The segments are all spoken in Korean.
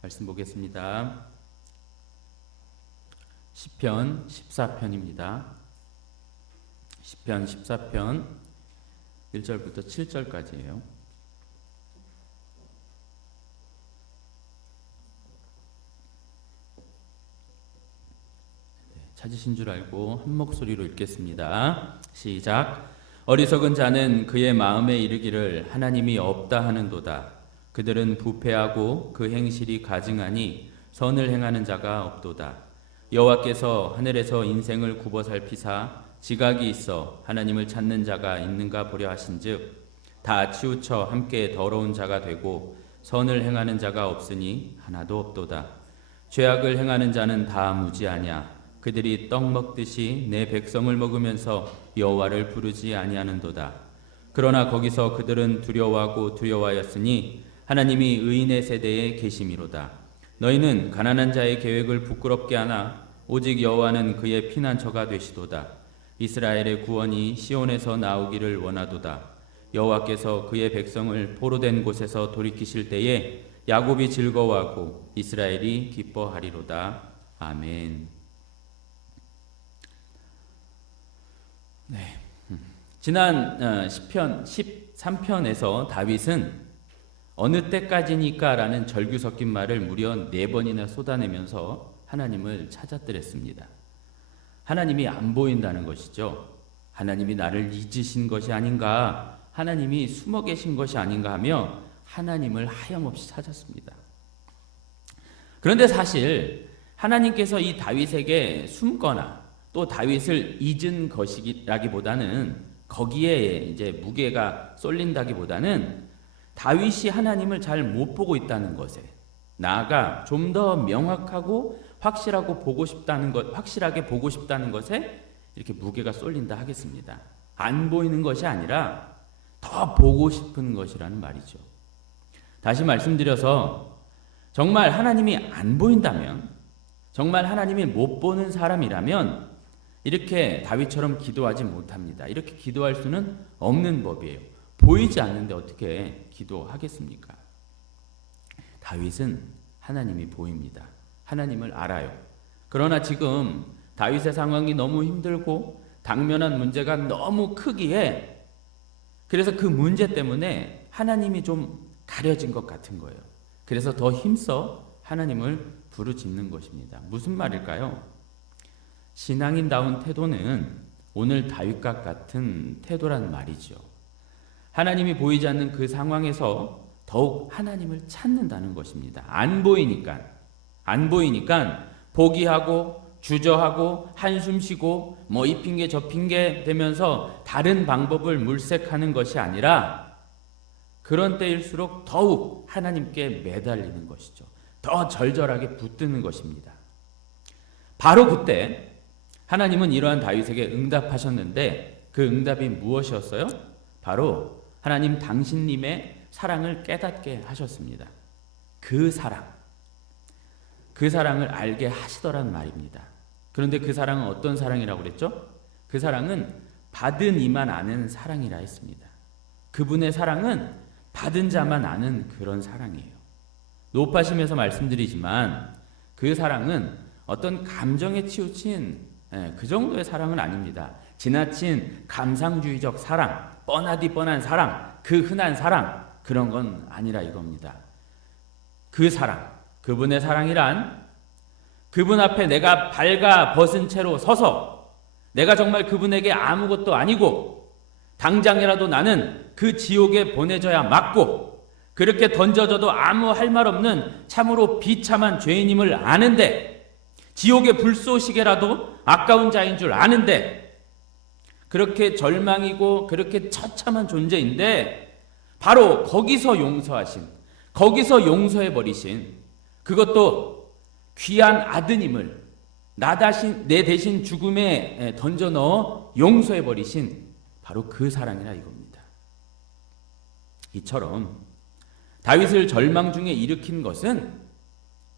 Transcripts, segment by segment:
말씀 보겠습니다. 시편 14편입니다. 시편 14편 1절부터 7절까지예요. 찾으신 줄 알고 한 목소리로 읽겠습니다. 시작. 어리석은 자는 그의 마음에 이르기를 하나님이 없다 하는도다. 그들은 부패하고 그 행실이 가증하니 선을 행하는 자가 없도다. 여호와께서 하늘에서 인생을 굽어 살피사 지각이 있어 하나님을 찾는 자가 있는가 보려 하신즉 다 치우쳐 함께 더러운 자가 되고 선을 행하는 자가 없으니 하나도 없도다. 죄악을 행하는 자는 다 무지하냐. 그들이 떡 먹듯이 내 백성을 먹으면서 여호와를 부르지 아니하는도다. 그러나 거기서 그들은 두려워하고 두려워하였으니 하나님이 의인의 세대에 계심이로다. 너희는 가난한 자의 계획을 부끄럽게 하나 오직 여호와는 그의 피난처가 되시도다. 이스라엘의 구원이 시온에서 나오기를 원하도다. 여호와께서 그의 백성을 포로된 곳에서 돌이키실 때에 야곱이 즐거워하고 이스라엘이 기뻐하리로다. 아멘. 네. 지난 시편 13편에서 다윗은 어느 때까지니까 라는 절규 섞인 말을 무려 4번이나 쏟아내면서 하나님을 찾아뜨렸습니다. 하나님이 안 보인다는 것이죠. 하나님이 나를 잊으신 것이 아닌가, 하나님이 숨어 계신 것이 아닌가 하며 하나님을 하염없이 찾았습니다. 그런데 사실 하나님께서 이 다윗에게 숨거나 또 다윗을 잊은 것이라기보다는 거기에 이제 무게가 쏠린다기보다는 다윗이 하나님을 잘 못 보고 있다는 것에, 나아가 좀 더 명확하고 확실하게 보고 싶다는 것에 이렇게 무게가 쏠린다 하겠습니다. 안 보이는 것이 아니라 더 보고 싶은 것이라는 말이죠. 다시 말씀드려서 정말 하나님이 안 보인다면, 정말 하나님이 못 보는 사람이라면 이렇게 다윗처럼 기도하지 못합니다. 이렇게 기도할 수는 없는 법이에요. 보이지 않는데 어떻게 기도하겠습니까? 다윗은 하나님이 보입니다. 하나님을 알아요. 그러나 지금 다윗의 상황이 너무 힘들고 당면한 문제가 너무 크기에, 그래서 그 문제 때문에 하나님이 좀 가려진 것 같은 거예요. 그래서 더 힘써 하나님을 부르짖는 것입니다. 무슨 말일까요? 신앙인다운 태도는 오늘 다윗과 같은 태도란 말이죠. 하나님이 보이지 않는 그 상황에서 더욱 하나님을 찾는다는 것입니다. 안 보이니까 포기하고 주저하고 한숨 쉬고 이 핑계 저 핑계 대면서 다른 방법을 물색하는 것이 아니라 그런 때일수록 더욱 하나님께 매달리는 것이죠. 더 절절하게 붙드는 것입니다. 바로 그때 하나님은 이러한 다윗에게 응답하셨는데 그 응답이 무엇이었어요? 바로 하나님 당신님의 사랑을 깨닫게 하셨습니다. 그 사랑을 알게 하시더란 말입니다. 그런데 그 사랑은 어떤 사랑이라고 그랬죠? 그 사랑은 받은 이만 아는 사랑이라 했습니다. 그분의 사랑은 받은 자만 아는 그런 사랑이에요. 높아심에서 말씀드리지만 그 사랑은 어떤 감정에 치우친 그 정도의 사랑은 아닙니다. 지나친 감상주의적 사랑, 뻔하디 뻔한 사랑, 그 흔한 사랑, 그런 건 아니라 이겁니다. 그 사랑, 그분의 사랑이란 그분 앞에 내가 발가 벗은 채로 서서 내가 정말 그분에게 아무것도 아니고 당장이라도 나는 그 지옥에 보내져야 맞고 그렇게 던져져도 아무 할 말 없는 참으로 비참한 죄인임을 아는데, 지옥의 불쏘시개라도 아까운 자인 줄 아는데, 그렇게 절망이고 그렇게 처참한 존재인데 바로 거기서 용서해버리신, 그것도 귀한 아드님을 내 대신 죽음에 던져 넣어 용서해버리신 바로 그 사랑이라 이겁니다. 이처럼 다윗을 절망 중에 일으킨 것은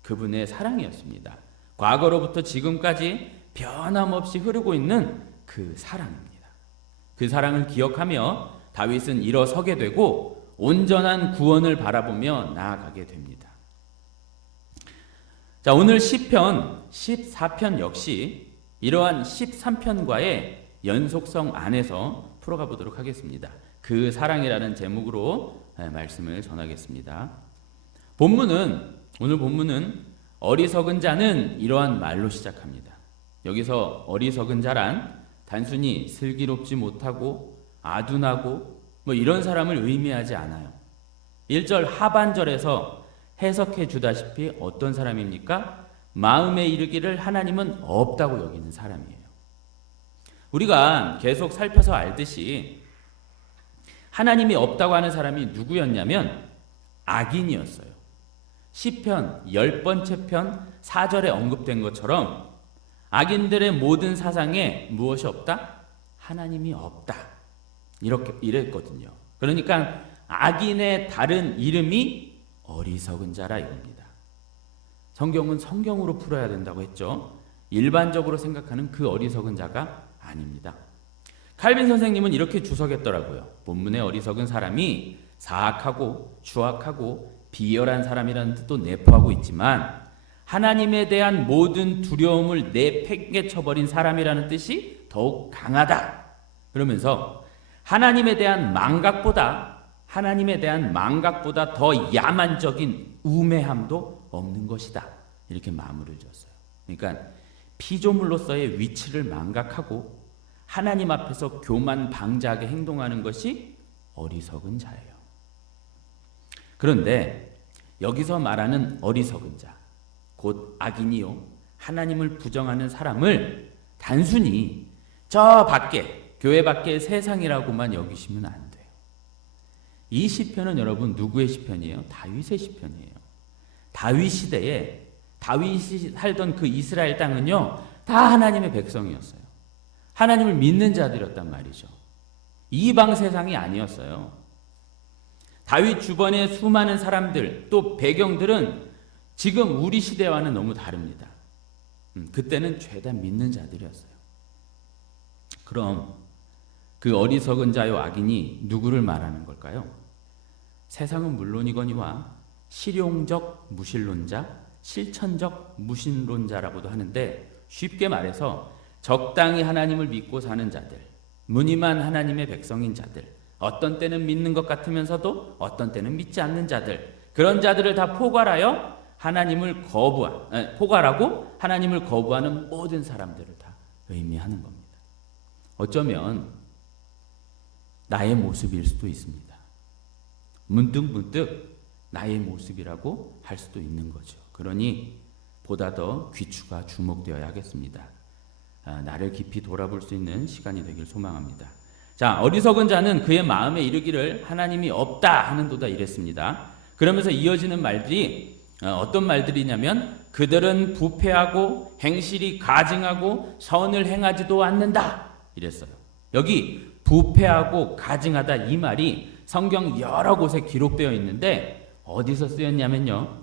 그분의 사랑이었습니다. 과거로부터 지금까지 변함없이 흐르고 있는 그 사랑입니다. 그 사랑을 기억하며 다윗은 일어서게 되고 온전한 구원을 바라보며 나아가게 됩니다. 자, 오늘 시편 14편 역시 이러한 13편과의 연속성 안에서 풀어가 보도록 하겠습니다. 그 사랑이라는 제목으로 말씀을 전하겠습니다. 오늘 본문은 어리석은 자는 이러한 말로 시작합니다. 여기서 어리석은 자란 단순히 슬기롭지 못하고 아둔하고 이런 사람을 의미하지 않아요. 1절 하반절에서 해석해 주다시피 어떤 사람입니까? 마음에 이르기를 하나님은 없다고 여기는 사람이에요. 우리가 계속 살펴서 알듯이 하나님이 없다고 하는 사람이 누구였냐면 악인이었어요. 시편 10번째 편 4절에 언급된 것처럼 악인들의 모든 사상에 무엇이 없다? 하나님이 없다. 이렇게 이랬거든요. 그러니까 악인의 다른 이름이 어리석은 자라 이겁니다. 성경은 성경으로 풀어야 된다고 했죠. 일반적으로 생각하는 그 어리석은 자가 아닙니다. 칼빈 선생님은 이렇게 주석했더라고요. 본문의 어리석은 사람이 사악하고 추악하고 비열한 사람이라는 뜻도 내포하고 있지만 하나님에 대한 모든 두려움을 내팽개쳐버린 사람이라는 뜻이 더욱 강하다. 그러면서 하나님에 대한 망각보다 더 야만적인 우매함도 없는 것이다. 이렇게 마무리를 지었어요. 그러니까 피조물로서의 위치를 망각하고 하나님 앞에서 교만방자하게 행동하는 것이 어리석은 자예요. 그런데 여기서 말하는 어리석은 자, 곧 악인이요 하나님을 부정하는 사람을 단순히 저 밖에, 교회 밖의 세상이라고만 여기시면 안 돼요. 이 시편은 여러분 누구의 시편이에요? 다윗의 시편이에요. 다윗 시대에 다윗이 살던 그 이스라엘 땅은요 다 하나님의 백성이었어요. 하나님을 믿는 자들이었단 말이죠. 이방 세상이 아니었어요. 다윗 주변의 수많은 사람들 또 배경들은 지금 우리 시대와는 너무 다릅니다. 그때는 죄다 믿는 자들이었어요. 그럼 그 어리석은 자요 악인이 누구를 말하는 걸까요? 세상은 물론이거니와 실용적 무신론자, 실천적 무신론자라고도 하는데 쉽게 말해서 적당히 하나님을 믿고 사는 자들, 무늬만 하나님의 백성인 자들, 어떤 때는 믿는 것 같으면서도 어떤 때는 믿지 않는 자들, 그런 자들을 다 포괄하고 하나님을 거부하는 모든 사람들을 다 의미하는 겁니다. 어쩌면 나의 모습일 수도 있습니다. 문득 나의 모습이라고 할 수도 있는 거죠. 그러니 보다 더 귀추가 주목되어야 하겠습니다. 나를 깊이 돌아볼 수 있는 시간이 되길 소망합니다. 자, 어리석은 자는 그의 마음에 이르기를 하나님이 없다 하는도다 이랬습니다. 그러면서 이어지는 말들이 어떤 말들이냐면 그들은 부패하고 행실이 가증하고 선을 행하지도 않는다 이랬어요. 여기 부패하고 가증하다 이 말이 성경 여러 곳에 기록되어 있는데 어디서 쓰였냐면요.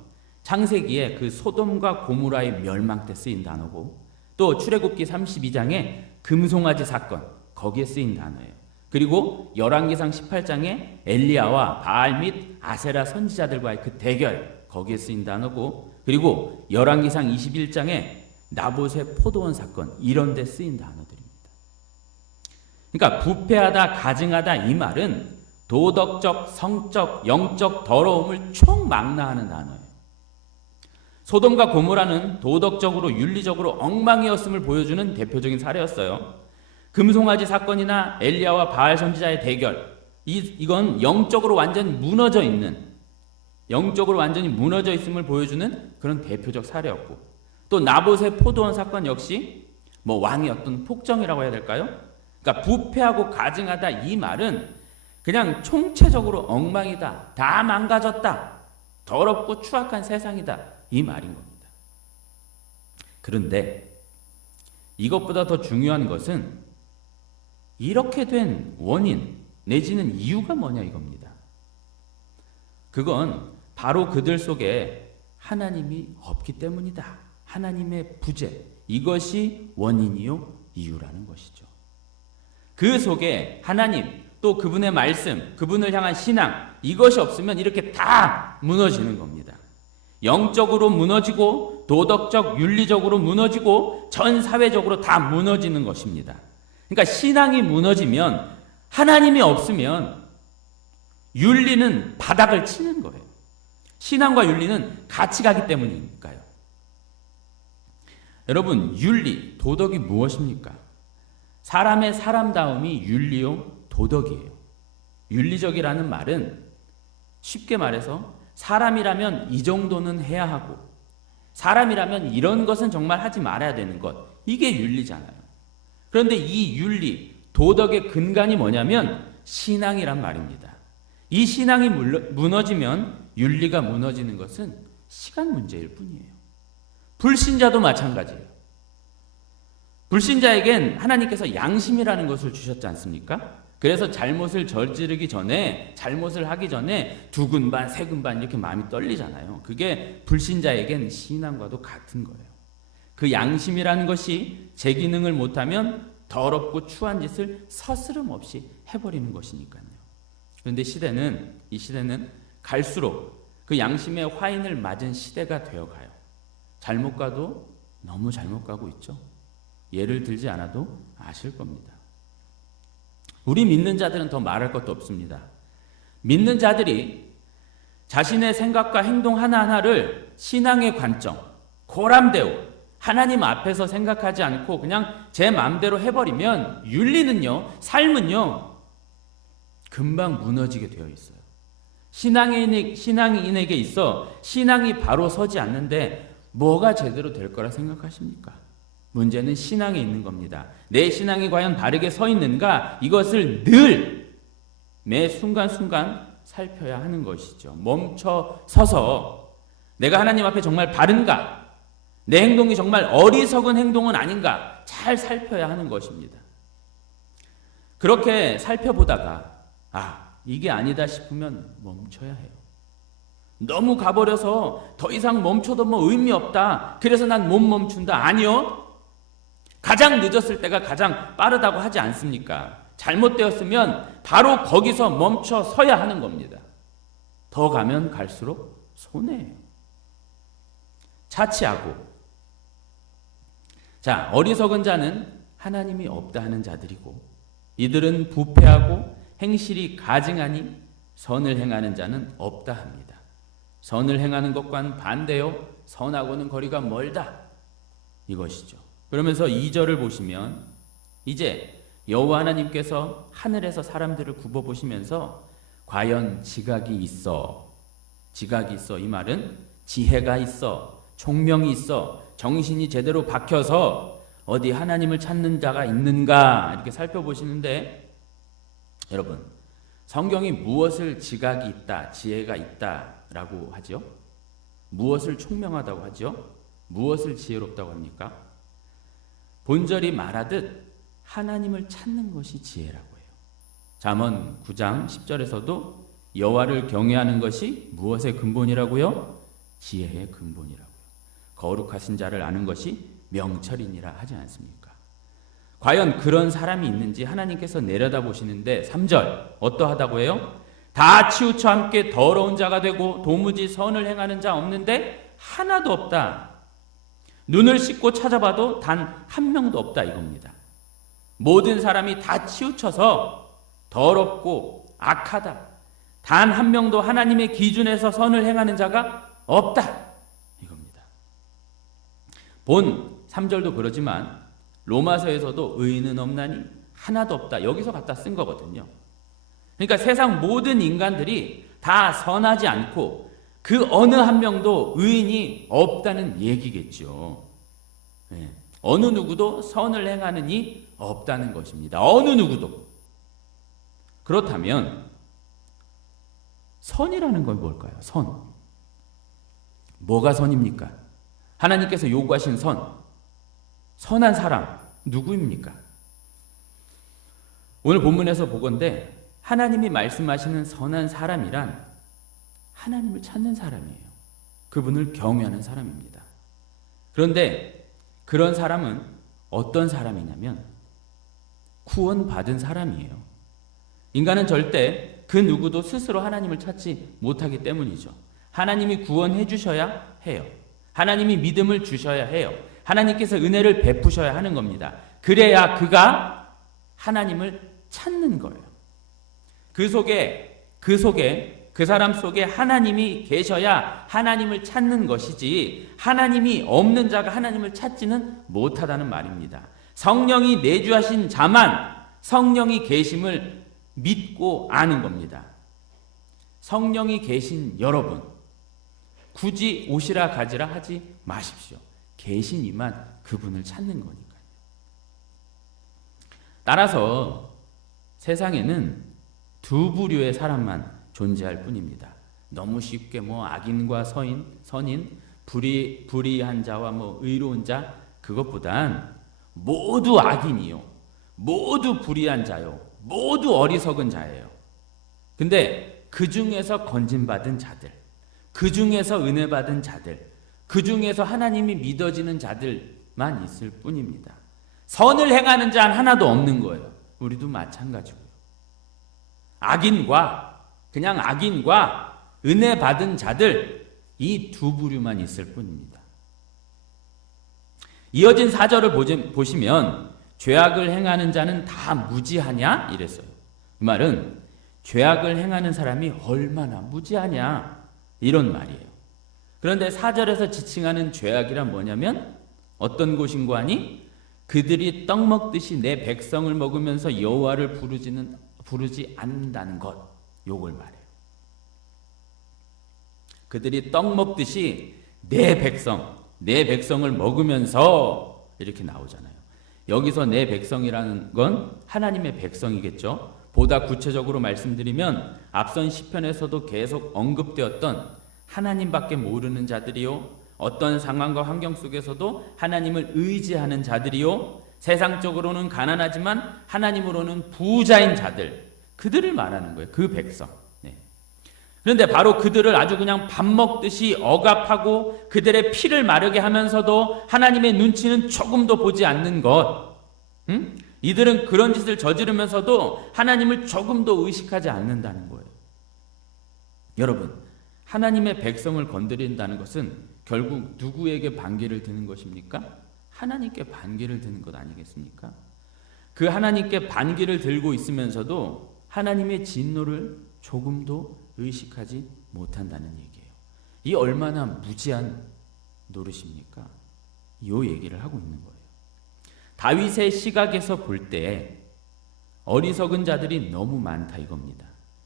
창세기에 그 소돔과 고모라의 멸망 때 쓰인 단어고 또 출애굽기 32장에 금송아지 사건 거기에 쓰인 단어예요. 그리고 열왕기상 18장에 엘리야와 바알 및 아세라 선지자들과의 그 대결 거기에 쓰인 단어고 그리고 열왕기상 21장에 나봇의 포도원 사건 이런 데 쓰인 단어들입니다. 그러니까 부패하다 가증하다 이 말은 도덕적, 성적, 영적 더러움을 총망라하는 단어예요. 소돔과 고모라는 도덕적으로 윤리적으로 엉망이었음을 보여주는 대표적인 사례였어요. 금송아지 사건이나 엘리야와 바알 선지자의 대결 이건 영적으로 완전히 무너져 있음을 보여주는 그런 대표적 사례였고 또 나봇의 포도원 사건 역시 왕의 어떤 폭정이라고 해야 될까요? 그러니까 부패하고 가증하다 이 말은 그냥 총체적으로 엉망이다, 다 망가졌다, 더럽고 추악한 세상이다 이 말인 겁니다. 그런데 이것보다 더 중요한 것은 이렇게 된 원인 내지는 이유가 뭐냐 이겁니다. 그건 바로 그들 속에 하나님이 없기 때문이다. 하나님의 부재 이것이 원인이요 이유라는 것이죠. 그 속에 하나님 또 그분의 말씀, 그분을 향한 신앙 이것이 없으면 이렇게 다 무너지는 겁니다. 영적으로 무너지고 도덕적, 윤리적으로 무너지고 전 사회적으로 다 무너지는 것입니다. 그러니까 신앙이 무너지면, 하나님이 없으면 윤리는 바닥을 치는 거예요. 신앙과 윤리는 같이 가기 때문이니까요. 여러분, 윤리, 도덕이 무엇입니까? 사람의 사람다움이 윤리요, 도덕이에요. 윤리적이라는 말은 쉽게 말해서 사람이라면 이 정도는 해야 하고, 사람이라면 이런 것은 정말 하지 말아야 되는 것, 이게 윤리잖아요. 그런데 이 윤리, 도덕의 근간이 뭐냐면 신앙이란 말입니다. 이 신앙이 무너지면 윤리가 무너지는 것은 시간 문제일 뿐이에요. 불신자도 마찬가지예요. 불신자에겐 하나님께서 양심이라는 것을 주셨지 않습니까? 그래서 잘못을 저지르기 전에, 잘못을 하기 전에 두근반, 세근반 이렇게 마음이 떨리잖아요. 그게 불신자에겐 신앙과도 같은 거예요. 그 양심이라는 것이 제 기능을 못하면 더럽고 추한 짓을 서스름 없이 해버리는 것이니까요. 그런데 이 시대는 갈수록 그 양심의 화인을 맞은 시대가 되어가요. 잘못 가도 너무 잘못 가고 있죠. 예를 들지 않아도 아실 겁니다. 우리 믿는 자들은 더 말할 것도 없습니다. 믿는 자들이 자신의 생각과 행동 하나하나를 신앙의 관점, 고람대우, 하나님 앞에서 생각하지 않고 그냥 제 마음대로 해버리면 윤리는요, 삶은요, 금방 무너지게 되어 있어요. 신앙인에게 있어 신앙이 바로 서지 않는데 뭐가 제대로 될 거라 생각하십니까? 문제는 신앙에 있는 겁니다. 내 신앙이 과연 바르게 서 있는가? 이것을 늘 매 순간순간 살펴야 하는 것이죠. 멈춰 서서 내가 하나님 앞에 정말 바른가? 내 행동이 정말 어리석은 행동은 아닌가? 잘 살펴야 하는 것입니다. 그렇게 살펴보다가 이게 아니다 싶으면 멈춰야 해요. 너무 가버려서 더 이상 멈춰도 뭐 의미 없다. 그래서 난 못 멈춘다. 아니요. 가장 늦었을 때가 가장 빠르다고 하지 않습니까? 잘못되었으면 바로 거기서 멈춰 서야 하는 겁니다. 더 가면 갈수록 손해예요. 차치하고, 자, 어리석은 자는 하나님이 없다 하는 자들이고, 이들은 부패하고 행실이 가증하니 선을 행하는 자는 없다 합니다. 선을 행하는 것과는 반대요, 선하고는 거리가 멀다, 이것이죠. 그러면서 2절을 보시면 이제 여호와 하나님께서 하늘에서 사람들을 굽어보시면서 과연 지각이 있어 이 말은 지혜가 있어, 총명이 있어, 정신이 제대로 박혀서 어디 하나님을 찾는 자가 있는가 이렇게 살펴보시는데, 여러분, 성경이 무엇을 지각이 있다, 지혜가 있다라고 하죠? 무엇을 총명하다고 하죠? 무엇을 지혜롭다고 합니까? 본절이 말하듯 하나님을 찾는 것이 지혜라고 해요. 잠언 9장 10절에서도 여호와를 경외하는 것이 무엇의 근본이라고요? 지혜의 근본이라고요. 거룩하신 자를 아는 것이 명철이니라 하지 않습니까? 과연 그런 사람이 있는지 하나님께서 내려다보시는데 3절 어떠하다고 해요? 다 치우쳐 함께 더러운 자가 되고 도무지 선을 행하는 자 없는데 하나도 없다. 눈을 씻고 찾아봐도 단 한 명도 없다 이겁니다. 모든 사람이 다 치우쳐서 더럽고 악하다. 단 한 명도 하나님의 기준에서 선을 행하는 자가 없다 이겁니다. 본 3절도 그러지만 로마서에서도 의인은 없나니 하나도 없다, 여기서 갖다 쓴 거거든요. 그러니까 세상 모든 인간들이 다 선하지 않고 그 어느 한 명도 의인이 없다는 얘기겠죠. 네. 어느 누구도 선을 행하는 이 없다는 것입니다. 어느 누구도. 그렇다면 선이라는 건 뭘까요? 선. 뭐가 선입니까? 하나님께서 요구하신 선, 선한 사람 누구입니까? 오늘 본문에서 보건대 하나님이 말씀하시는 선한 사람이란 하나님을 찾는 사람이에요. 그분을 경외하는 사람입니다. 그런데 그런 사람은 어떤 사람이냐면 구원받은 사람이에요. 인간은 절대 그 누구도 스스로 하나님을 찾지 못하기 때문이죠. 하나님이 구원해 주셔야 해요. 하나님이 믿음을 주셔야 해요. 하나님께서 은혜를 베푸셔야 하는 겁니다. 그래야 그가 하나님을 찾는 거예요. 그 사람 속에 하나님이 계셔야 하나님을 찾는 것이지, 하나님이 없는 자가 하나님을 찾지는 못하다는 말입니다. 성령이 내주하신 자만 성령이 계심을 믿고 아는 겁니다. 성령이 계신 여러분, 굳이 오시라 가지라 하지 마십시오. 계신 이만 그분을 찾는 거니까요. 따라서 세상에는 두 부류의 사람만 존재할 뿐입니다. 너무 쉽게 악인과 선인, 불의한 자와 의로운 자, 그것보단 모두 악인이요, 모두 불의한 자요, 모두 어리석은 자예요. 근데 그 중에서 건진받은 자들, 그 중에서 은혜 받은 자들, 그 중에서 하나님이 믿어지는 자들만 있을 뿐입니다. 선을 행하는 자 하나도 없는 거예요. 우리도 마찬가지고요. 그냥 악인과 은혜 받은 자들, 이 두 부류만 있을 뿐입니다. 이어진 4절을 보시면 죄악을 행하는 자는 다 무지하냐? 이랬어요. 이 말은 죄악을 행하는 사람이 얼마나 무지하냐, 이런 말이에요. 그런데 4절에서 지칭하는 죄악이란 뭐냐면 어떤 것인고 하니 그들이 떡 먹듯이 내 백성을 먹으면서 여호와를 부르지 않는다는 것, 요걸 말해요. 그들이 떡 먹듯이 내 백성을 먹으면서, 이렇게 나오잖아요. 여기서 내 백성이라는 건 하나님의 백성이겠죠. 보다 구체적으로 말씀드리면 앞선 시편에서도 계속 언급되었던 하나님밖에 모르는 자들이요, 어떤 상황과 환경 속에서도 하나님을 의지하는 자들이요, 세상적으로는 가난하지만 하나님으로는 부자인 자들, 그들을 말하는 거예요. 그 백성. 그런데 바로 그들을 아주 그냥 밥 먹듯이 억압하고 그들의 피를 마르게 하면서도 하나님의 눈치는 조금도 보지 않는 것, 이들은 그런 짓을 저지르면서도 하나님을 조금도 의식하지 않는다는 거예요. 여러분, 하나님의 백성을 건드린다는 것은 결국 누구에게 반기를 드는 것입니까? 하나님께 반기를 드는 것 아니겠습니까? 그 하나님께 반기를 들고 있으면서도 하나님의 진노를 조금도 의식하지 못한다는 얘기예요. 이 얼마나 무지한 노릇입니까? 이 얘기를 하고 있는 거예요. 다윗의 시각에서 볼 때 어리석은 자들이 너무 많다 이겁니다.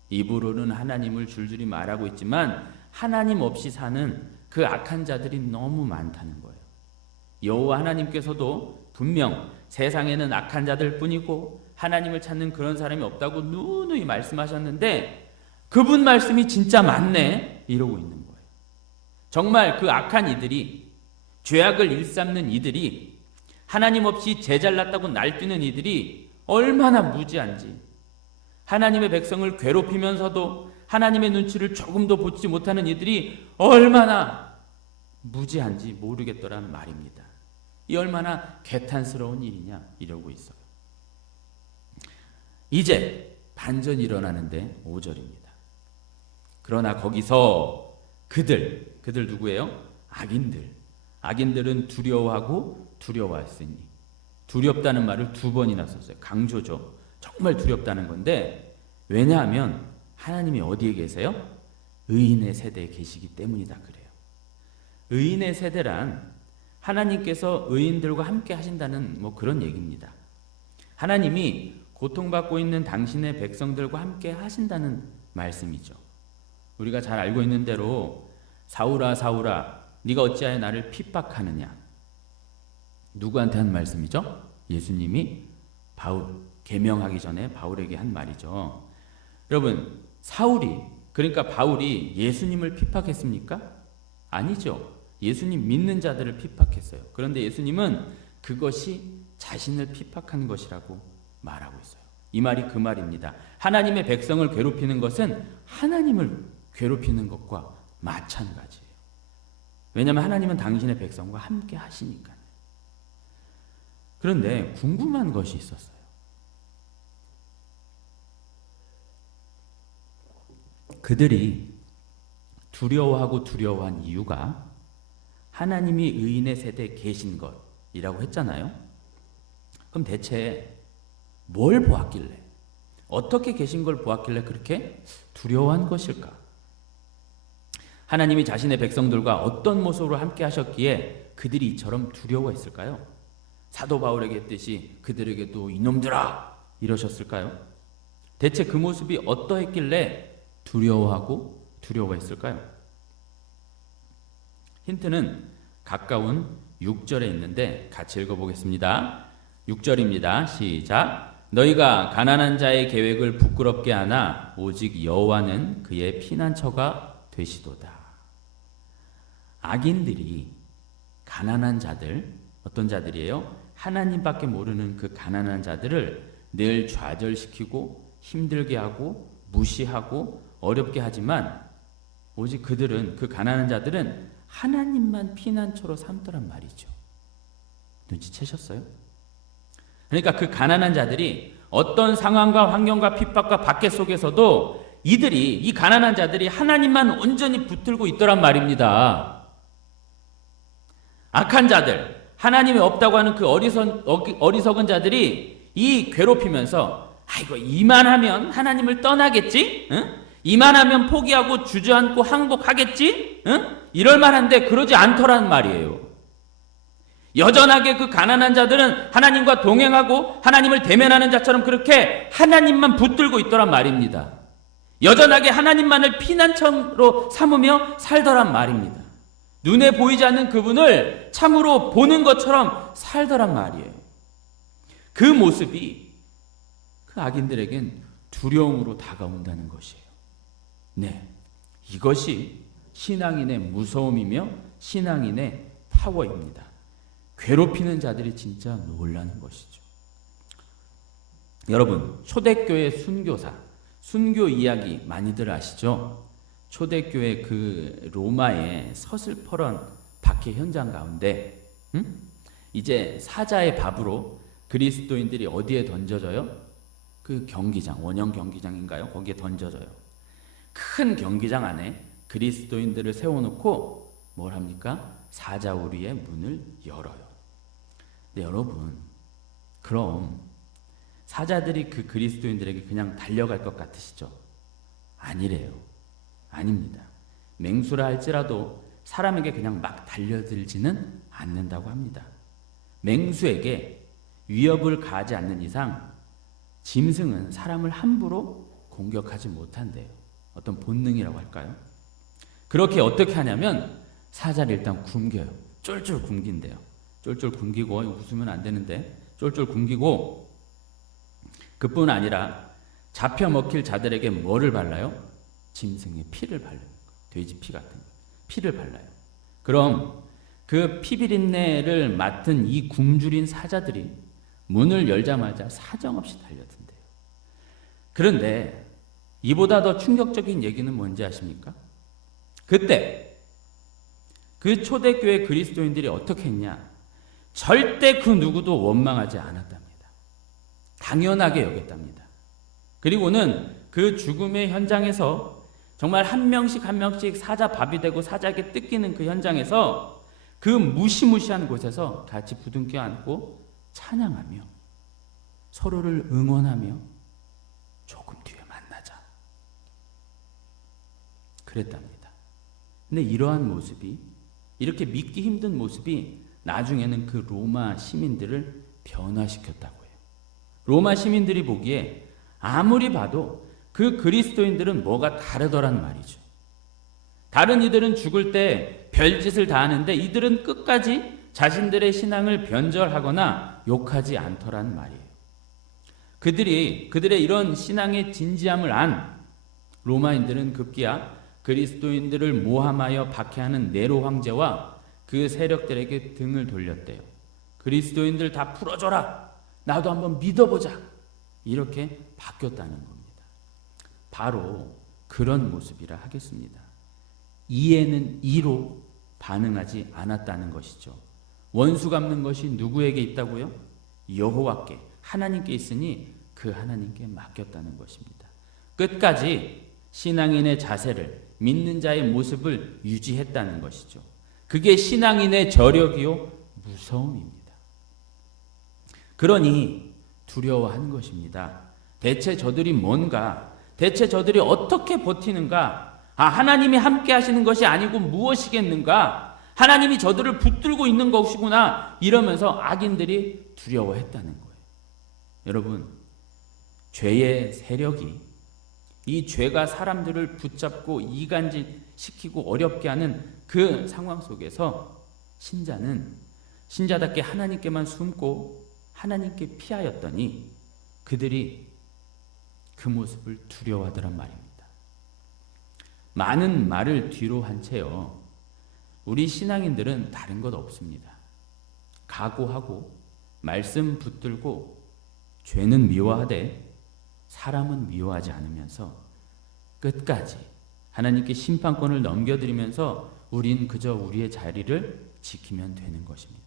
입으로는 하나님을 줄줄이 말하고 있지만 하나님 없이 사는 그 악한 자들이 너무 많다는 거예요. 여호와 하나님께서도 분명 세상에는 악한 자들 뿐이고 하나님을 찾는 그런 사람이 없다고 누누이 말씀하셨는데 그분 말씀이 진짜 맞네, 이러고 있는 거예요. 정말 그 악한 이들이, 죄악을 일삼는 이들이, 하나님 없이 제잘났다고 날뛰는 이들이 얼마나 무지한지, 하나님의 백성을 괴롭히면서도 하나님의 눈치를 조금도 보지 못하는 이들이 얼마나 무지한지 모르겠더란 말입니다. 이 얼마나 개탄스러운 일이냐, 이러고 있어요. 이제 반전이 일어나는데 5절입니다. 그러나 거기서 그들 누구예요? 악인들은 두려워하고 두려워했으니, 두렵다는 말을 2번이나 썼어요. 강조죠. 정말 두렵다는 건데, 왜냐하면 하나님이 어디에 계세요? 의인의 세대에 계시기 때문이다 그래요. 의인의 세대란 하나님께서 의인들과 함께 하신다는 그런 얘기입니다. 하나님이 고통받고 있는 당신의 백성들과 함께 하신다는 말씀이죠. 우리가 잘 알고 있는 대로 사울아 사울아 네가 어찌하여 나를 핍박하느냐, 누구한테 한 말씀이죠? 예수님이 계명하기 전에 바울에게 한 말이죠. 여러분, 그러니까 바울이 예수님을 핍박했습니까? 아니죠. 예수님 믿는 자들을 핍박했어요. 그런데 예수님은 그것이 자신을 핍박한 것이라고 말하고 있어요. 이 말이 그 말입니다. 하나님의 백성을 괴롭히는 것은 하나님을 괴롭히는 것과 마찬가지예요. 왜냐하면 하나님은 당신의 백성과 함께 하시니까요. 그런데 궁금한 것이 있었어요. 그들이 두려워한 이유가 하나님이 의인의 세대에 계신 것이라고 했잖아요. 그럼 대체 뭘 보았길래, 어떻게 계신 걸 보았길래 그렇게 두려워한 것일까? 하나님이 자신의 백성들과 어떤 모습으로 함께 하셨기에 그들이 이처럼 두려워했을까요? 사도 바울에게 했듯이 그들에게도 이놈들아 이러셨을까요? 대체 그 모습이 어떠했길래 두려워했을까요? 힌트는 가까운 6절에 있는데 같이 읽어보겠습니다. 6절입니다. 시작. 너희가 가난한 자의 계획을 부끄럽게 하나 오직 여호와는 그의 피난처가 되시도다. 악인들이 가난한 자들, 어떤 자들이에요? 하나님밖에 모르는 그 가난한 자들을 늘 좌절시키고 힘들게 하고 무시하고 어렵게 하지만 오직 그들은, 그 가난한 자들은 하나님만 피난처로 삼더란 말이죠. 눈치채셨어요? 그러니까 그 가난한 자들이 어떤 상황과 환경과 핍박과 박해 속에서도 이 가난한 자들이 하나님만 온전히 붙들고 있더란 말입니다. 악한 자들, 하나님이 없다고 하는 그 어리석은 자들이 이 괴롭히면서 아이고 이만하면 하나님을 떠나겠지? 응? 이만하면 포기하고 주저앉고 항복하겠지? 응? 이럴 만한데 그러지 않더란 말이에요. 여전하게 그 가난한 자들은 하나님과 동행하고 하나님을 대면하는 자처럼 그렇게 하나님만 붙들고 있더란 말입니다. 여전하게 하나님만을 피난처로 삼으며 살더란 말입니다. 눈에 보이지 않는 그분을 참으로 보는 것처럼 살더란 말이에요. 그 모습이 그 악인들에겐 두려움으로 다가온다는 것이에요. 네, 이것이 신앙인의 무서움이며 신앙인의 파워입니다. 괴롭히는 자들이 진짜 놀라는 것이죠. 여러분, 초대교회 순교사, 순교 이야기 많이들 아시죠? 초대교회 그 로마의 서슬퍼런 박해 현장 가운데 이제 사자의 밥으로 그리스도인들이 어디에 던져져요? 그 경기장, 원형 경기장인가요? 거기에 던져져요. 큰 경기장 안에 그리스도인들을 세워놓고 뭘 합니까? 사자우리의 문을 열어요. 네, 여러분, 그럼 사자들이 그 그리스도인들에게 그냥 달려갈 것 같으시죠? 아니래요. 아닙니다. 맹수라 할지라도 사람에게 그냥 막 달려들지는 않는다고 합니다. 맹수에게 위협을 가하지 않는 이상 짐승은 사람을 함부로 공격하지 못한대요. 어떤 본능이라고 할까요? 그렇게 어떻게 하냐면 사자를 일단 굶겨요. 쫄쫄 굶긴대요. 쫄쫄 굶기고, 웃으면 안 되는데 쫄쫄 굶기고, 그뿐 아니라 잡혀 먹힐 자들에게 뭐를 발라요? 짐승의 피를 발라요. 돼지 피 같은 거. 피를 발라요. 그럼 그 피비린내를 맡은 이 굶주린 사자들이 문을 열자마자 사정없이 달려든대요. 그런데 이보다 더 충격적인 얘기는 뭔지 아십니까? 그때 그 초대교회 그리스도인들이 어떻게 했냐? 절대 그 누구도 원망하지 않았답니다. 당연하게 여겼답니다. 그리고는 그 죽음의 현장에서 정말 한 명씩 한 명씩 사자 밥이 되고 사자에게 뜯기는 그 현장에서 그 무시무시한 곳에서 같이 부둥켜 안고 찬양하며 서로를 응원하며 조금 뒤에 만나자 그랬답니다. 근데 이러한 모습이, 이렇게 믿기 힘든 모습이 나중에는 그 로마 시민들을 변화시켰다고 해요. 로마 시민들이 보기에 아무리 봐도 그 그리스도인들은 뭐가 다르더란 말이죠. 다른 이들은 죽을 때 별짓을 다 하는데 이들은 끝까지 자신들의 신앙을 변절하거나 욕하지 않더란 말이에요. 그들의 이런 신앙의 진지함을 안 로마인들은 급기야 그리스도인들을 모함하여 박해하는 네로 황제와 그 세력들에게 등을 돌렸대요. 그리스도인들 다 풀어줘라. 나도 한번 믿어보자. 이렇게 바뀌었다는 겁니다. 바로 그런 모습이라 하겠습니다. 이에는 이로 반응하지 않았다는 것이죠. 원수 갚는 것이 누구에게 있다고요? 여호와께, 하나님께 있으니 그 하나님께 맡겼다는 것입니다. 끝까지 신앙인의 자세를 믿는 자의 모습을 유지했다는 것이죠. 그게 신앙인의 저력이요 무서움입니다. 그러니 두려워한 것입니다. 대체 저들이 뭔가, 대체 저들이 어떻게 버티는가, 하나님이 함께 하시는 것이 아니고 무엇이겠는가, 하나님이 저들을 붙들고 있는 것이구나, 이러면서 악인들이 두려워했다는 거예요. 여러분, 죄의 세력이, 이 죄가 사람들을 붙잡고 이간질시키고 어렵게 하는 그 상황 속에서 신자는 신자답게 하나님께만 숨고 하나님께 피하였더니 그들이 그 모습을 두려워하더란 말입니다. 많은 말을 뒤로 한 채요, 우리 신앙인들은 다른 것 없습니다. 각오하고 말씀 붙들고 죄는 미워하되 사람은 미워하지 않으면서 끝까지 하나님께 심판권을 넘겨드리면서 우린 그저 우리의 자리를 지키면 되는 것입니다.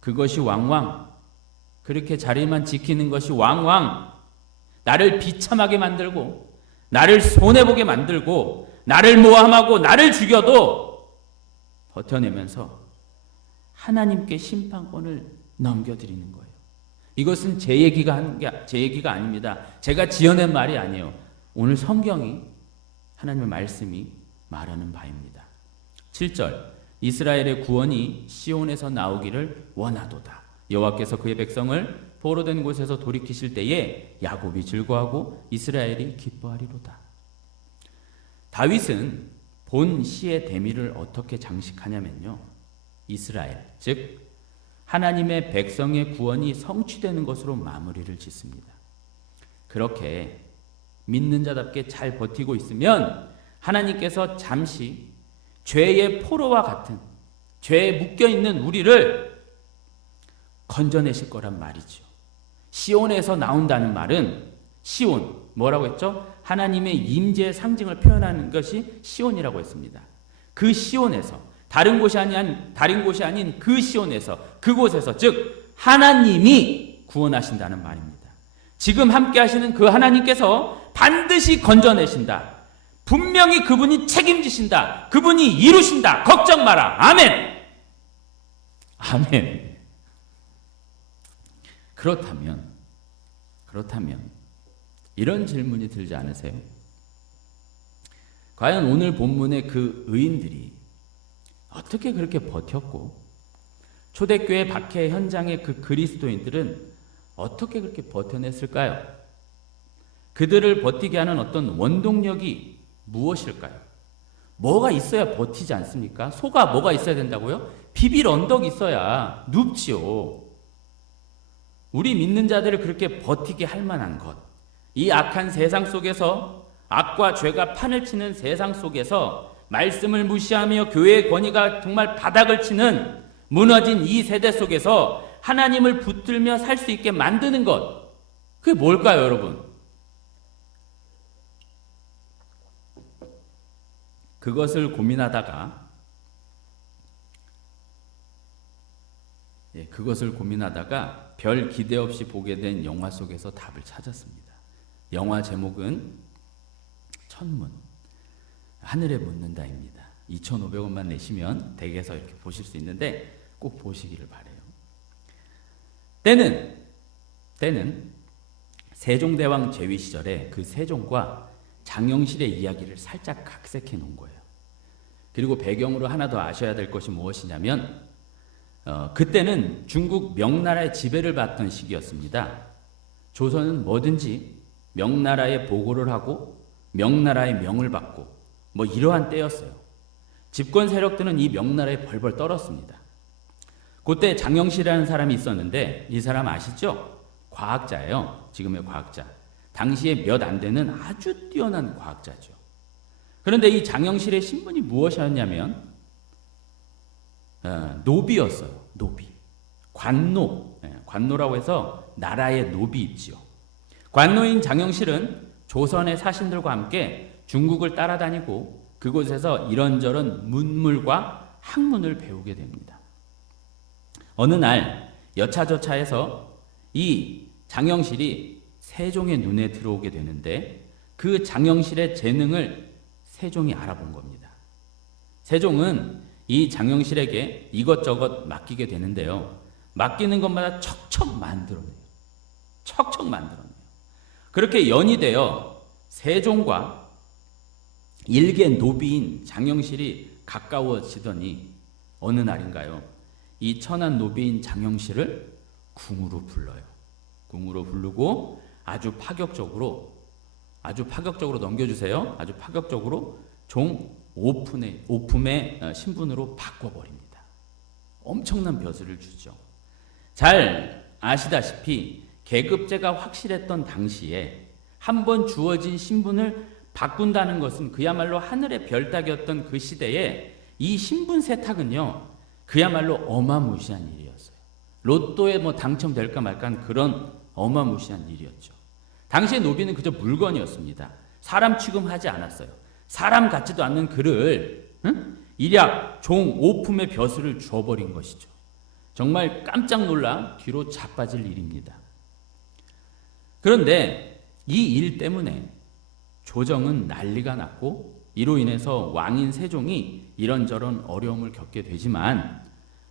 그것이 왕왕, 그렇게 자리만 지키는 것이 왕왕 나를 비참하게 만들고 나를 손해보게 만들고 나를 모함하고 나를 죽여도 버텨내면서 하나님께 심판권을 넘겨드리는 거예요. 이것은 제 얘기가 아닙니다. 제가 지어낸 말이 아니에요. 오늘 성경이, 하나님의 말씀이 말하는 바입니다. 7절, 이스라엘의 구원이 시온에서 나오기를 원하도다. 여호와께서 그의 백성을 포로된 곳에서 돌이키실 때에 야곱이 즐거워하고 이스라엘이 기뻐하리로다. 다윗은 본 시의 대미를 어떻게 장식하냐면요, 이스라엘, 즉 하나님의 백성의 구원이 성취되는 것으로 마무리를 짓습니다. 그렇게 믿는 자답게 잘 버티고 있으면 하나님께서 잠시 죄의 포로와 같은 죄에 묶여있는 우리를 건져내실 거란 말이죠. 시온에서 나온다는 말은, 시온, 뭐라고 했죠? 하나님의 임재의 상징을 표현하는 것이 시온이라고 했습니다. 그 시온에서, 다른 곳이 아닌 그 시온에서, 그곳에서, 즉 하나님이 구원하신다는 말입니다. 지금 함께 하시는 그 하나님께서 반드시 건져내신다. 분명히 그분이 책임지신다. 그분이 이루신다. 걱정 마라. 아멘. 아멘. 그렇다면 이런 질문이 들지 않으세요? 과연 오늘 본문의 그 의인들이 어떻게 그렇게 버텼고, 초대교회 박해 현장의 그 그리스도인들은 어떻게 그렇게 버텨냈을까요? 그들을 버티게 하는 어떤 원동력이 무엇일까요? 뭐가 있어야 버티지 않습니까? 소가 뭐가 있어야 된다고요? 비빌 언덕이 있어야 눕지요. 우리 믿는 자들을 그렇게 버티게 할 만한 것, 이 악한 세상 속에서, 악과 죄가 판을 치는 세상 속에서 말씀을 무시하며 교회의 권위가 정말 바닥을 치는 무너진 이 세대 속에서 하나님을 붙들며 살 수 있게 만드는 것, 그게 뭘까요, 여러분? 그것을 고민하다가 별 기대 없이 보게 된 영화 속에서 답을 찾았습니다. 영화 제목은 천문, 하늘에 묻는다입니다. 2,500원만 내시면 댁에서 이렇게 보실 수 있는데 꼭 보시기를 바라요. 때는 세종대왕 제위 시절에 그 세종과 장영실의 이야기를 살짝 각색해 놓은 거예요. 그리고 배경으로 하나 더 아셔야 될 것이 무엇이냐면, 그때는 중국 명나라의 지배를 받던 시기였습니다. 조선은 뭐든지 명나라에 보고를 하고 명나라의 명을 받고 뭐 이러한 때였어요. 집권 세력들은 이 명나라에 벌벌 떨었습니다. 그때 장영실이라는 사람이 있었는데, 이 사람 아시죠? 과학자예요. 지금의 과학자. 당시에 몇 안 되는 아주 뛰어난 과학자죠. 그런데 이 장영실의 신분이 무엇이었냐면 노비였어요. 노비. 관노라고 해서 나라의 노비 있지요. 관노인 장영실은 조선의 사신들과 함께 중국을 따라다니고 그곳에서 이런저런 문물과 학문을 배우게 됩니다. 어느 날 여차저차해서 이 장영실이 세종의 눈에 들어오게 되는데, 그 장영실의 재능을 세종이 알아본 겁니다. 세종은 이 장영실에게 이것저것 맡기게 되는데요. 맡기는 것마다 척척 만들어내요. 척척 만들어내요. 그렇게 연이 되어 세종과 일개 노비인 장영실이 가까워지더니 어느 날인가요? 이 천한 노비인 장영실을 궁으로 불러요. 궁으로 부르고 아주 파격적으로 넘겨주세요. 아주 파격적으로 종 5품의 신분으로 바꿔버립니다. 엄청난 벼슬을 주죠. 잘 아시다시피 계급제가 확실했던 당시에 한번 주어진 신분을 바꾼다는 것은 그야말로 하늘의 별 따기였던 그 시대에 이 신분 세탁은요, 그야말로 어마무시한 일이었어요. 로또에 뭐 당첨될까 말까 그런 어마무시한 일이었죠. 당시의 노비는 그저 물건이었습니다. 사람 취급하지 않았어요. 사람 같지도 않는 그를 일약 종 5품의 벼슬을 줘버린 것이죠. 정말 깜짝 놀라 뒤로 자빠질 일입니다. 그런데 이 일 때문에 조정은 난리가 났고 이로 인해서 왕인 세종이 이런저런 어려움을 겪게 되지만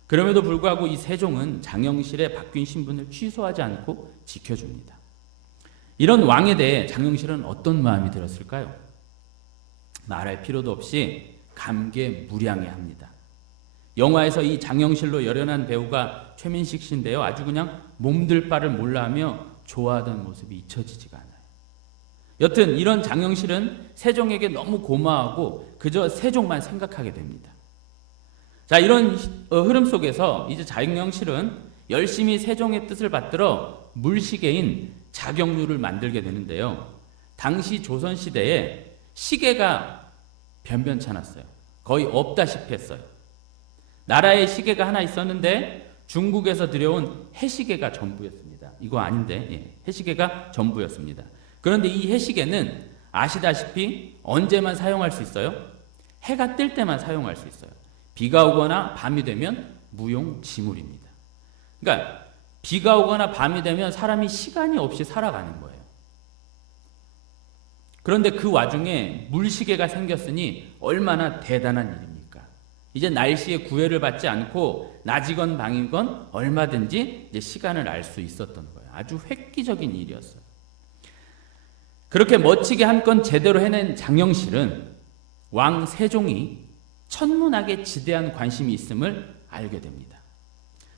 그럼에도 불구하고 이 세종은 장영실의 바뀐 신분을 취소하지 않고 지켜줍니다. 이런 왕에 대해 장영실은 어떤 마음이 들었을까요? 말할 필요도 없이 감개무량해합니다. 영화에서 이 장영실로 열연한 배우가 최민식 씨인데요. 아주 그냥 몸둘 바를 몰라하며 좋아하던 모습이 잊혀지지가 않아요. 여튼 이런 장영실은 세종에게 너무 고마워하고 그저 세종만 생각하게 됩니다. 자, 이런 흐름 속에서 이제 장영실은 열심히 세종의 뜻을 받들어 물시계인 자경루를 만들게 되는데요. 당시 조선시대에 시계가 변변찮았어요. 거의 없다시피 했어요. 나라에 시계가 하나 있었는데 중국에서 들여온 해시계가 전부였습니다. 이거 아닌데 해시계가 전부였습니다. 그런데 이 해시계는 아시다시피 언제만 사용할 수 있어요? 해가 뜰 때만 사용할 수 있어요. 비가 오거나 밤이 되면 무용지물입니다. 그러니까 비가 오거나 밤이 되면 사람이 시간이 없이 살아가는 거예요. 그런데 그 와중에 물시계가 생겼으니 얼마나 대단한 일입니까? 이제 날씨에 구애를 받지 않고 낮이건 밤이건 얼마든지 이제 시간을 알 수 있었던 거예요. 아주 획기적인 일이었어요. 그렇게 멋지게 한 건 제대로 해낸 장영실은 왕 세종이 천문학에 지대한 관심이 있음을 알게 됩니다.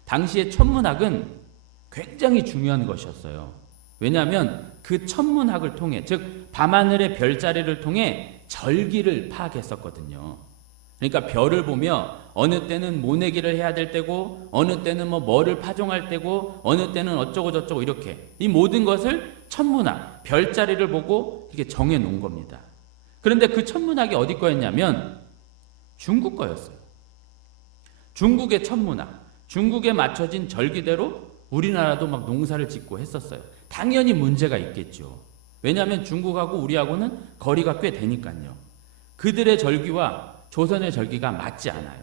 당시의 천문학은 굉장히 중요한 것이었어요. 왜냐하면 그 천문학을 통해, 즉 밤하늘의 별자리를 통해 절기를 파악했었거든요. 그러니까 별을 보며 어느 때는 모내기를 해야 될 때고 어느 때는 뭐를 파종할 때고 어느 때는 어쩌고 저쩌고 이렇게 이 모든 것을 천문학, 별자리를 보고 이렇게 정해 놓은 겁니다. 그런데 그 천문학이 어디 거였냐면 중국 거였어요. 중국의 천문학, 중국에 맞춰진 절기대로 우리나라도 막 농사를 짓고 했었어요. 당연히 문제가 있겠죠. 왜냐하면 중국하고 우리하고는 거리가 꽤 되니까요. 그들의 절기와 조선의 절기가 맞지 않아요.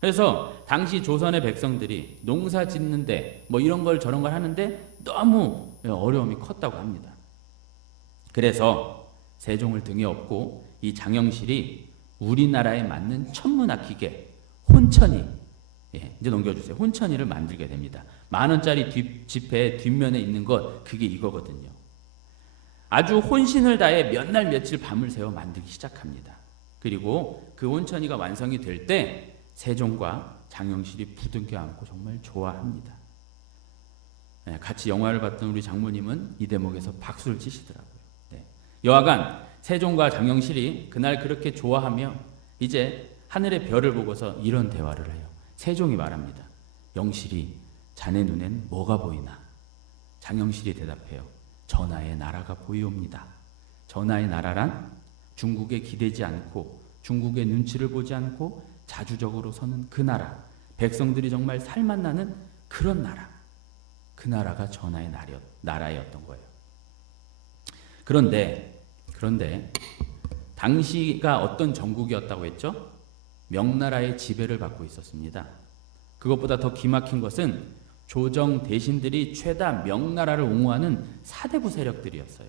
그래서 당시 조선의 백성들이 농사 짓는데 뭐 이런 걸 저런 걸 하는데 너무 어려움이 컸다고 합니다. 그래서 세종을 등에 업고 이 장영실이 우리나라에 맞는 천문학 기계 혼천이, 이제 넘겨주세요. 혼천이를 만들게 됩니다. 10,000원짜리 지폐 뒷면에 있는 것, 그게 이거거든요. 아주 혼신을 다해 몇 날 며칠 밤을 새워 만들기 시작합니다. 그리고 그 혼천이가 완성이 될 때 세종과 장영실이 부둥켜 안고 정말 좋아합니다. 같이 영화를 봤던 우리 장모님은 이 대목에서 박수를 치시더라고요. 여하간 세종과 장영실이 그날 그렇게 좋아하며 이제 하늘의 별을 보고서 이런 대화를 해요. 세종이 말합니다. 영실이 자네 눈엔 뭐가 보이나? 장영실이 대답해요. 전하의 나라가 보이옵니다. 전하의 나라란 중국에 기대지 않고 중국의 눈치를 보지 않고 자주적으로 서는 그 나라, 백성들이 정말 살맛나는 그런 나라, 그 나라가 전하의 나라였던 거예요. 그런데 당시가 어떤 정국이었다고 했죠? 명나라의 지배를 받고 있었습니다. 그것보다 더 기막힌 것은 조정 대신들이 죄다 명나라를 옹호하는 사대부 세력들이었어요.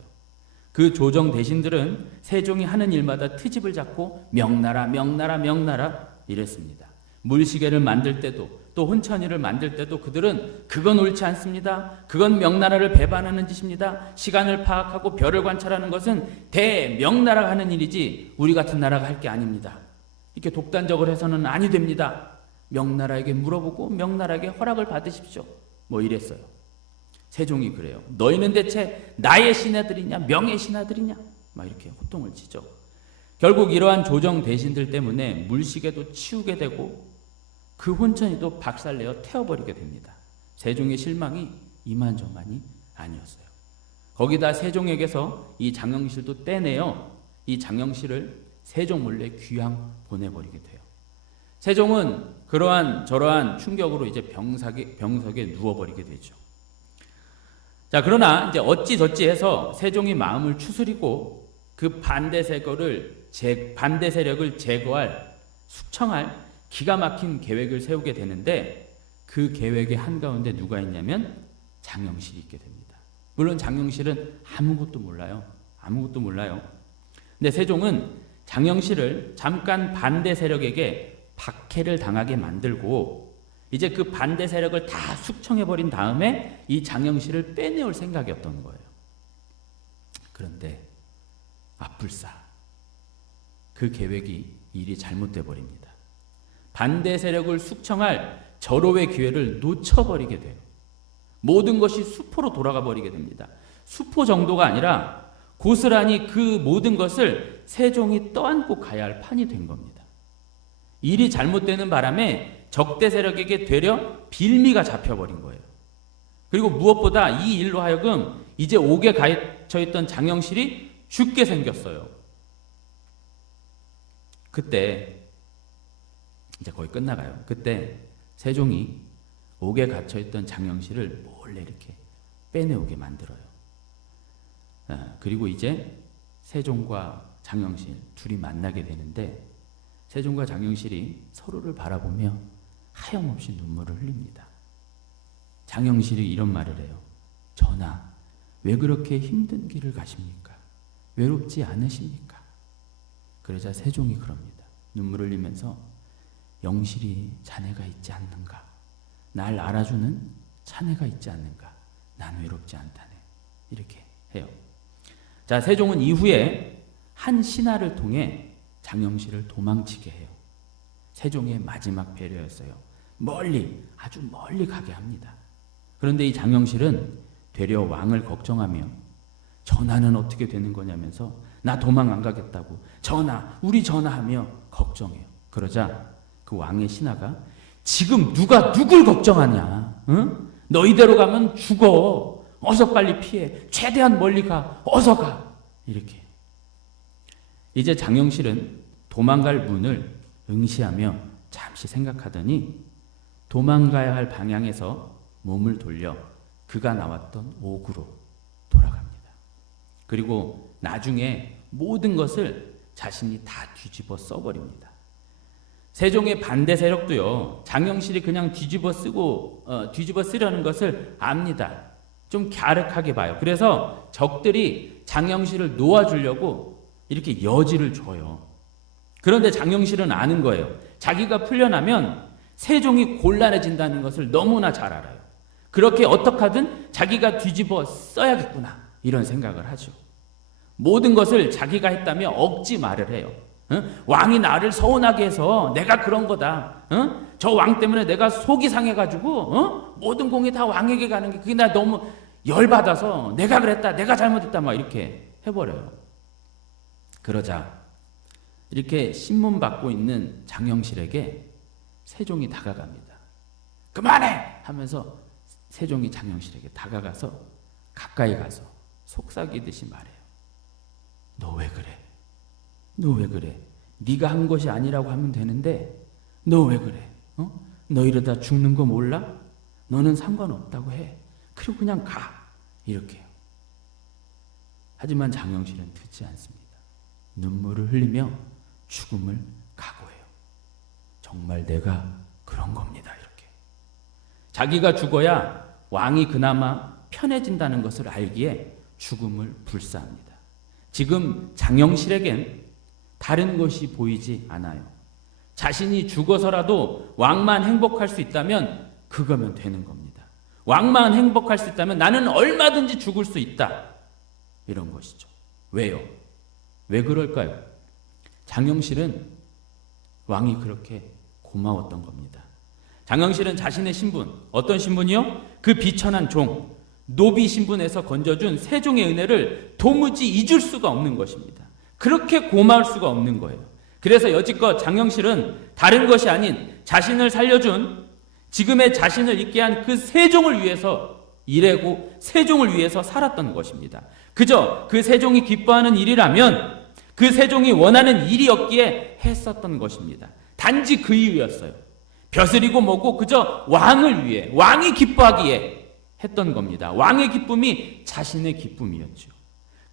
그 조정 대신들은 세종이 하는 일마다 트집을 잡고 명나라 명나라 명나라 이랬습니다. 물시계를 만들 때도 또 혼천이를 만들 때도 그들은 그건 옳지 않습니다. 그건 명나라를 배반하는 짓입니다. 시간을 파악하고 별을 관찰하는 것은 대명나라가 하는 일이지 우리 같은 나라가 할 게 아닙니다. 이렇게 독단적으로 해서는 아니 됩니다. 명나라에게 물어보고 명나라에게 허락을 받으십시오. 뭐 이랬어요. 세종이 그래요. 너희는 대체 나의 신하들이냐 명의 신하들이냐 막 이렇게 호통을 치죠. 결국 이러한 조정 대신들 때문에 물시계도 치우게 되고 그 혼천이도 박살내어 태워버리게 됩니다. 세종의 실망이 이만저만이 아니었어요. 거기다 세종에게서 이 장영실도 떼내어 이 장영실을 세종 몰래 귀양 보내버리게 돼요. 세종은 그러한 저러한 충격으로 이제 병석에 누워버리게 되죠. 자, 그러나 이제 어찌저찌 해서 세종이 마음을 추스리고 그 반대 세력을 제거할 숙청할 기가 막힌 계획을 세우게 되는데 그 계획의 한가운데 누가 있냐면 장영실이 있게 됩니다. 물론 장영실은 아무것도 몰라요. 아무것도 몰라요. 근데 세종은 장영실을 잠깐 반대 세력에게 박해를 당하게 만들고 이제 그 반대 세력을 다 숙청해버린 다음에 이 장영실을 빼내올 생각이었던 거예요. 그런데 앞불사 그 계획이 일이 잘못돼 버립니다. 반대 세력을 숙청할 절호의 기회를 놓쳐버리게 돼요. 모든 것이 수포로 돌아가 버리게 됩니다. 수포 정도가 아니라 고스란히 그 모든 것을 세종이 떠안고 가야 할 판이 된 겁니다. 일이 잘못되는 바람에 적대 세력에게 되려 빌미가 잡혀버린 거예요. 그리고 무엇보다 이 일로 하여금 이제 옥에 갇혀있던 장영실이 죽게 생겼어요. 그때 이제 거의 끝나가요. 그때 세종이 옥에 갇혀있던 장영실을 몰래 이렇게 빼내오게 만들어요. 그리고 이제 세종과 장영실 둘이 만나게 되는데 세종과 장영실이 서로를 바라보며 하염없이 눈물을 흘립니다. 장영실이 이런 말을 해요. 전하, 왜 그렇게 힘든 길을 가십니까? 외롭지 않으십니까? 그러자 세종이 그럽니다. 눈물을 흘리면서 영실이 자네가 있지 않는가? 날 알아주는 자네가 있지 않는가? 난 외롭지 않다네. 이렇게 해요. 자, 세종은 이후에 한 신하를 통해 장영실을 도망치게 해요. 세종의 마지막 배려였어요. 멀리, 아주 멀리 가게 합니다. 그런데 이 장영실은 되려 왕을 걱정하며 전하는 어떻게 되는 거냐면서 나 도망 안 가겠다고 전하, 우리 전하하며 걱정해요. 그러자 그 왕의 신하가 지금 누가 누굴 걱정하냐? 응? 너희대로 가면 죽어. 어서 빨리 피해. 최대한 멀리 가. 어서 가. 이렇게. 이제 장영실은 도망갈 문을 응시하며 잠시 생각하더니 도망가야 할 방향에서 몸을 돌려 그가 나왔던 옥으로 돌아갑니다. 그리고 나중에 모든 것을 자신이 다 뒤집어 써버립니다. 세종의 반대 세력도요, 장영실이 그냥 뒤집어 쓰려는 것을 압니다. 좀 갸륵하게 봐요. 그래서 적들이 장영실을 놓아주려고 이렇게 여지를 줘요. 그런데 장영실은 아는 거예요. 자기가 풀려나면 세종이 곤란해진다는 것을 너무나 잘 알아요. 그렇게 어떻게 하든 자기가 뒤집어 써야겠구나 이런 생각을 하죠. 모든 것을 자기가 했다며 억지 말을 해요. 왕이 나를 서운하게 해서 내가 그런 거다. 저 왕 때문에 내가 속이 상해가지고 모든 공이 다 왕에게 가는 게 그게 나 너무 열받아서 내가 그랬다. 내가 잘못했다. 막 이렇게 해버려요. 그러자 이렇게 신문 받고 있는 장영실에게 세종이 다가갑니다. 그만해! 하면서 세종이 장영실에게 다가가서 가까이 가서 속삭이듯이 말해요. 너 왜 그래? 너 왜 그래? 네가 한 것이 아니라고 하면 되는데 너 왜 그래? 너 이러다 죽는 거 몰라? 너는 상관없다고 해. 그리고 그냥 가. 이렇게요. 하지만 장영실은 듣지 않습니다. 눈물을 흘리며 죽음을 각오해요. 정말 내가 그런 겁니다. 이렇게. 자기가 죽어야 왕이 그나마 편해진다는 것을 알기에 죽음을 불사합니다. 지금 장영실에겐 다른 것이 보이지 않아요. 자신이 죽어서라도 왕만 행복할 수 있다면 그거면 되는 겁니다. 왕만 행복할 수 있다면 나는 얼마든지 죽을 수 있다. 이런 것이죠. 왜요? 왜 그럴까요? 장영실은 왕이 그렇게 고마웠던 겁니다. 장영실은 자신의 신분, 어떤 신분이요? 그 비천한 종, 노비 신분에서 건져준 세종의 은혜를 도무지 잊을 수가 없는 것입니다. 그렇게 고마울 수가 없는 거예요. 그래서 여지껏 장영실은 다른 것이 아닌 자신을 살려준, 지금의 자신을 있게 한 그 세종을 위해서 일하고 세종을 위해서 살았던 것입니다. 그저 그 세종이 기뻐하는 일이라면 그 세종이 원하는 일이었기에 했었던 것입니다. 단지 그 이유였어요. 벼슬이고 뭐고 그저 왕을 위해, 왕이 기뻐하기에 했던 겁니다. 왕의 기쁨이 자신의 기쁨이었죠.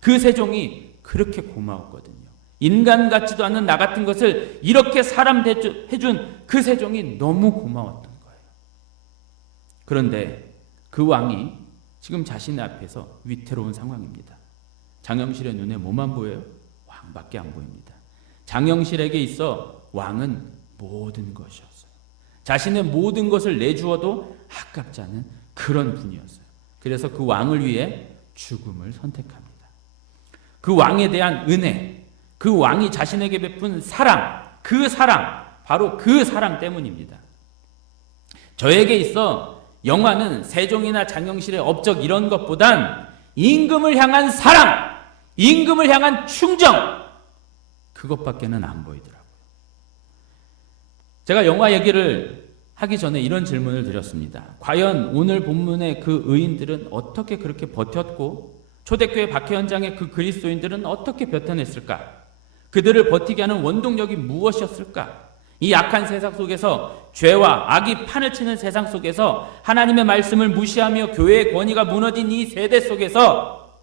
그 세종이 그렇게 고마웠거든요. 인간 같지도 않은 나 같은 것을 이렇게 사람 해준 그 세종이 너무 고마웠던 거예요. 그런데 그 왕이 지금 자신의 앞에서 위태로운 상황입니다. 장영실의 눈에 뭐만 보여요? 왕밖에 안 보입니다. 장영실에게 있어 왕은 모든 것이었어요. 자신의 모든 것을 내주어도 아깝지 않은 그런 분이었어요. 그래서 그 왕을 위해 죽음을 선택합니다. 그 왕에 대한 은혜, 그 왕이 자신에게 베푼 사랑, 그 사랑, 바로 그 사랑 때문입니다. 저에게 있어 영화는 세종이나 장영실의 업적 이런 것보단 임금을 향한 사랑, 임금을 향한 충정, 그것밖에는 안 보이더라고요. 제가 영화 얘기를 하기 전에 이런 질문을 드렸습니다. 과연 오늘 본문의 그 의인들은 어떻게 그렇게 버텼고 초대교회 박해 현장의 그 그리스도인들은 어떻게 버텨냈을까? 그들을 버티게 하는 원동력이 무엇이었을까? 이 약한 세상 속에서 죄와 악이 판을 치는 세상 속에서 하나님의 말씀을 무시하며 교회의 권위가 무너진 이 세대 속에서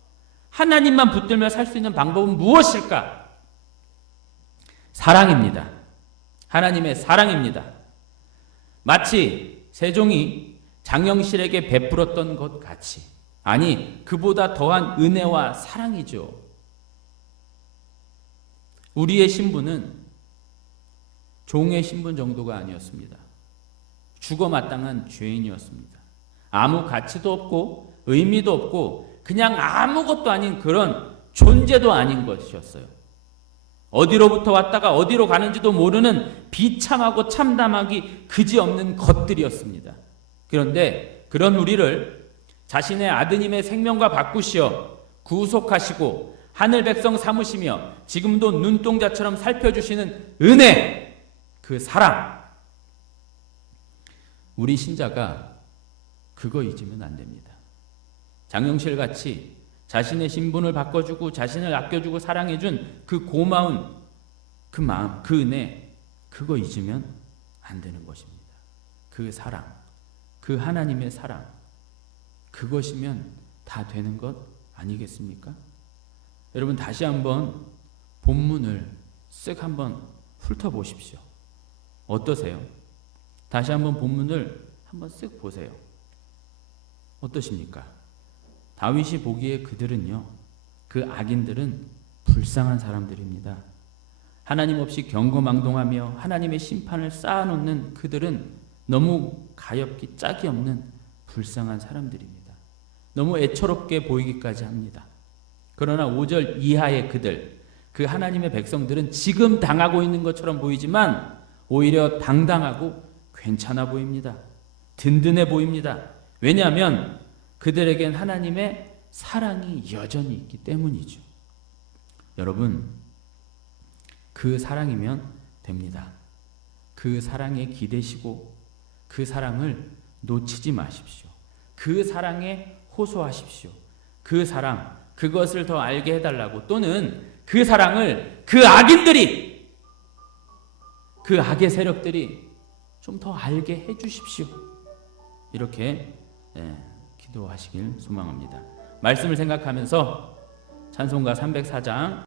하나님만 붙들며 살 수 있는 방법은 무엇일까? 사랑입니다. 하나님의 사랑입니다. 마치 세종이 장영실에게 베풀었던 것 같이, 아니 그보다 더한 은혜와 사랑이죠. 우리의 신분은 종의 신분 정도가 아니었습니다. 죽어 마땅한 죄인이었습니다. 아무 가치도 없고 의미도 없고 그냥 아무것도 아닌 그런 존재도 아닌 것이었어요. 어디로부터 왔다가 어디로 가는지도 모르는 비참하고 참담하기 그지없는 것들이었습니다. 그런데 그런 우리를 자신의 아드님의 생명과 바꾸시어 구속하시고 하늘 백성 삼으시며 지금도 눈동자처럼 살펴주시는 은혜, 그 사랑, 우리 신자가 그거 잊으면 안 됩니다. 장영실 같이 자신의 신분을 바꿔주고 자신을 아껴주고 사랑해준 그 고마운 그 마음, 그 은혜, 그거 잊으면 안 되는 것입니다. 그 사랑, 그 하나님의 사랑, 그것이면 다 되는 것 아니겠습니까? 여러분 다시 한번 본문을 쓱 한번 훑어보십시오. 어떠세요? 다시 한번 본문을 한번 쓱 보세요. 어떠십니까? 다윗이 보기에 그들은요, 그 악인들은 불쌍한 사람들입니다. 하나님 없이 경거망동하며 하나님의 심판을 쌓아놓는 그들은 너무 가엾기 짝이 없는 불쌍한 사람들입니다. 너무 애처롭게 보이기까지 합니다. 그러나 5절 이하의 그들, 그 하나님의 백성들은 지금 당하고 있는 것처럼 보이지만 오히려 당당하고 괜찮아 보입니다. 든든해 보입니다. 왜냐하면 그들에겐 하나님의 사랑이 여전히 있기 때문이죠. 여러분, 그 사랑이면 됩니다. 그 사랑에 기대시고 그 사랑을 놓치지 마십시오. 그 사랑에 호소하십시오. 그 사랑, 그것을 더 알게 해달라고, 또는 그 사랑을 그 악인들이, 그 악의 세력들이 좀 더 알게 해주십시오. 이렇게 기도하시길 소망합니다. 말씀을 생각하면서 찬송가 304장